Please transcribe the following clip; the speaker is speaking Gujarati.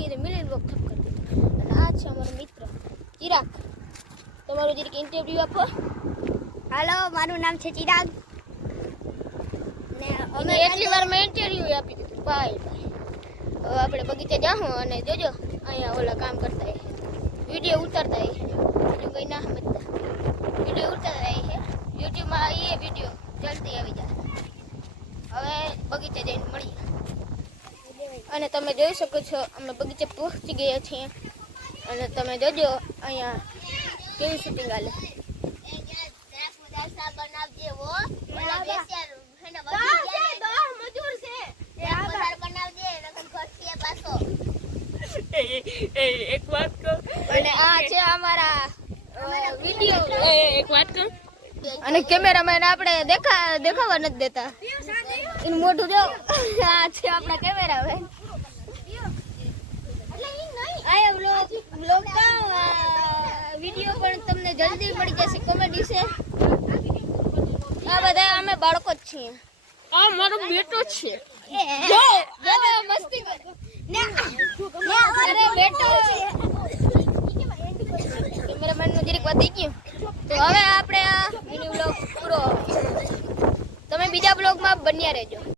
આવી ગઈ મિલિયન બ્લોગ થપ કરી દીધો. અને આ છે અમારો મિત્ર ચિરાગ. તમારું જરીક ઇન્ટરવ્યુ આપો. હાલો, મારું નામ છે ચિરાગ ને અમે એટલી વાર મેં ઇન્ટરવ્યુ આપી દીધું. ભાઈ હવે આપણે બગીચે જાઉં અને જોજો અહીંયા ઓલા કામ કરતા વિડીયો ઉતારતા બીજું કંઈ ના સમજતા. વિડીયો ઉતારતા છે યુટ્યુબમાં એ વિડીયો જલ્દી આવી જાય. હવે બગીચે જઈને મળીએ. અને તમે જોઈ શકો છો અમે બગીચે પહોંચી ગયા છીએ. અને તમે જોજો અહીંયા કેવી શૂટિંગ હાલે. એક વાત કહું, અને આ છે અમારા વિડીયો. એક વાત કહું, અને કેમેરામેન આપણે દેખાવા નથી દેતા. એનું મોઢું જો. આ છે આપણા કેમેરામેન. આ વ્લોગ વિડીયો પણ તમને જલ્દી મળી જશે. કોમેડી છે. આ બધા અમે બાળકો જ છીએ. આ મારો બેટો છે. જો મસ્તી કરે. અરે બેટો કેમેરામેન નું જરીક વધી ગયું. તો હવે આપણે આ મિની વ્લોગ પૂરો. તમે બીજા બ્લોગમાં બન્યા રહેજો.